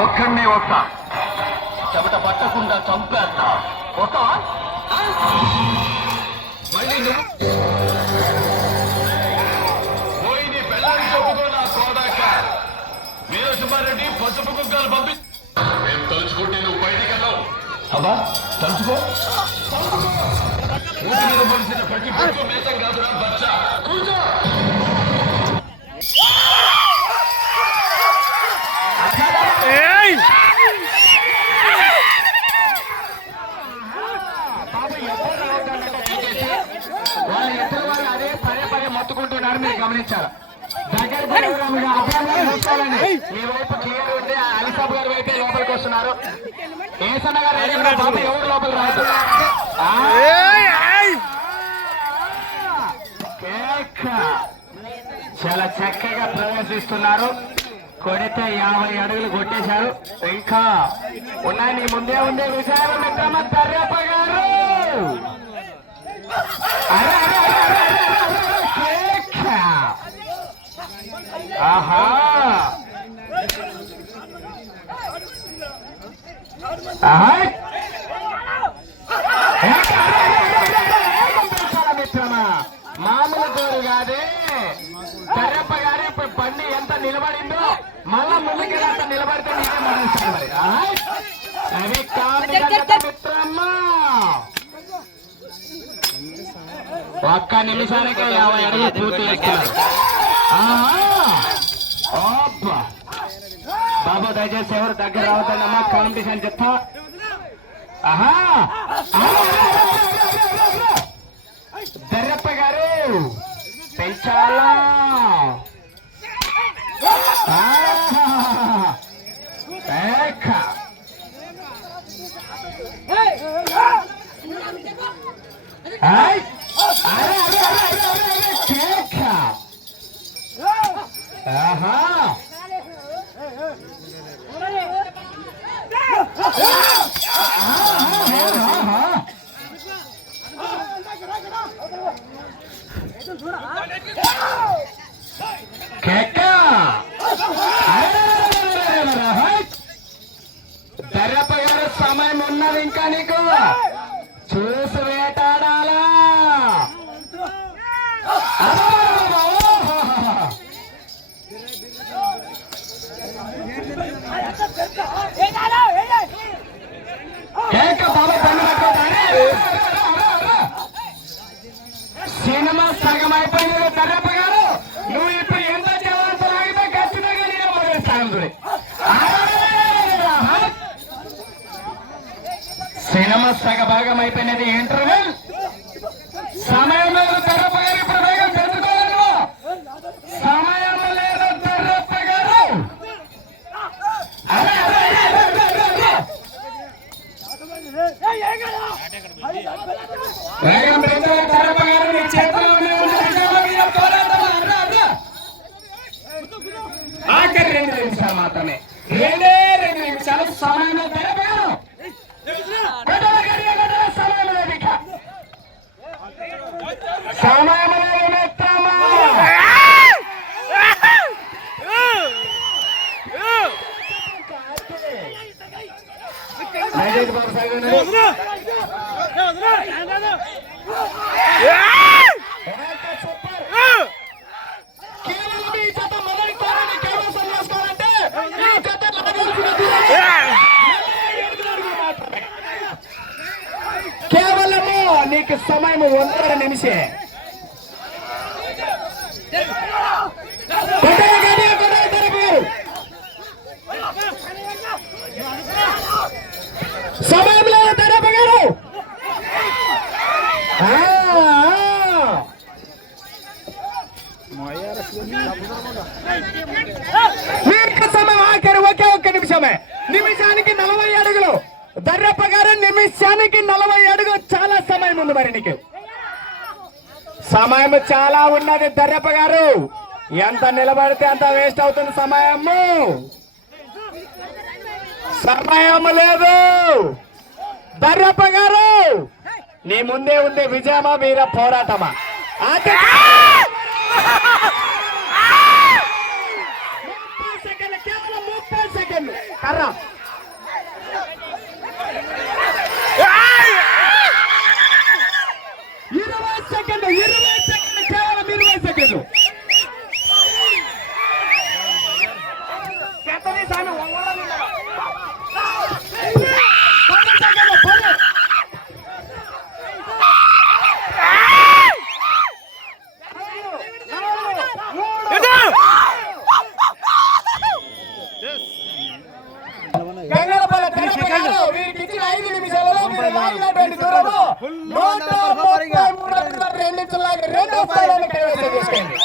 ఒక్కడినే వస్తా. చెమట పట్టకుండా చంపేస్తా. వస్తావా మళ్ళీ నువ్వు? చెప్పుకో నా పసుపు కుక్కలు పంపి మేము తలుచుకుంటే నువ్వు బయటికి వెళ్ళావు. అబ్బా తలుచుకో. మీద ప్రతి పొట్టు మేసం కాదురా బచ్చా. అభ్యర్థులు చూసుకోవాలండి మీ వైపు క్లియర్ ఉంటే ఆ అలిసాబ్ గారి వైపే లోపలికి వస్తున్నారు ఏసన్న గారు రెడీ ఉన్నారు. బాబు ఎవరు లోపలికి రాస్తున్నారు కేక్. చాలా చక్కగా ప్రదర్శిస్తున్నారు కొడితే యాభై అడుగులు కొట్టేశారు ఇంకా ఉన్నాయి నీ ముందే ఉండే విజయాలు మిత్రమ దర్యప్ప గారు అరే, అరే, అరే, అరే. ఆహా. ఆహా. మిత్రమా మామూలు గోరు కాదే. కర్రప్ప గారు ఇప్పుడు బండి ఎంత నిలబడిందో మళ్ళా ముందుకి అంత నిలబడితే నీకే మరణిస్తాను మరి. ఆహా. అది కాదు కదా ఒక్క నిమిషానికి యాభై అడుగులు పూర్తి చేస్తున్నారు. బాబు దయచేసి ఎవరు దగ్గర రావద్దమ్మా కాంపిటీషన్ చెప్తా. ఆహా! దర్రప్ప గారు పెంచాలా? ఇంకా నీకు సినిమా సగభాగం అయిపోయినది ఇంటర్వెల్ సమయం లేదు దర్రప్ప గారు ఇప్పుడు వేగం పెంచుకోవాలి నువ్వు సమయం లేదు దర్రప్ప గారు అరే, అరే, అరే, అరే, అరే, అరే. వేగం పెంచాలి దర్రప్ప గారు నీ చేతిలోనే ఉంది నిజామా మీద పోరాటం అర్రా, అర్రా. ఆఖరి రెండు నిమిషాలు మాత్రమే రెండే రెండు నిమిషాలు సమయం దర్రప్ప గారు గడల గడియ గడల సమయం లేదు ఇక. సమయం లేదు మిత్రమా. దయచేసి బాబు సాగు ఉండండి. ఏక సూపర్. కేవలం ఈ జత మొదటి కోరిని కైవసం చేసుకోవాలంటే ఈ జత లాగాల్సిన దూరం ఎనిమిది అడుగులు కేవలము నీకు సమయం వందర నిమిషే కొట్టగా కానీ కొట్టగా తరపు గారు. సమయం లేదు తరపు గారు ఆ, దీర్ఘ సమయం ఆఖరి ఒకే ఒక్క నిమిషమే. నిమిషానికి నలభై అడుగులు. దర్రప్ప గారు నిమిషానికి నలభై అడుగు చాలా సమయం ఉంది మరి నీకు. సమయం చాలా ఉన్నది దర్రప్ప గారు ఎంత నిలబడితే అంత వేస్ట్ అవుతుంది సమయము. సమయం లేదు. దర్రప్ప గారు నీ ముందే ఉంది విజయమా వీర పోరాటమా? ముప్పై సెకండ్లు కేవలం ముప్పై సెకండ్లు. కర్ర. ఇచ్చిన ఐదు నిమిషాలలో మీరు లాగినటువంటి దూరము నూట ముప్పై మూడు రెండించులాగా రెండో స్థానాన్ని కైవసం చేసుకోండి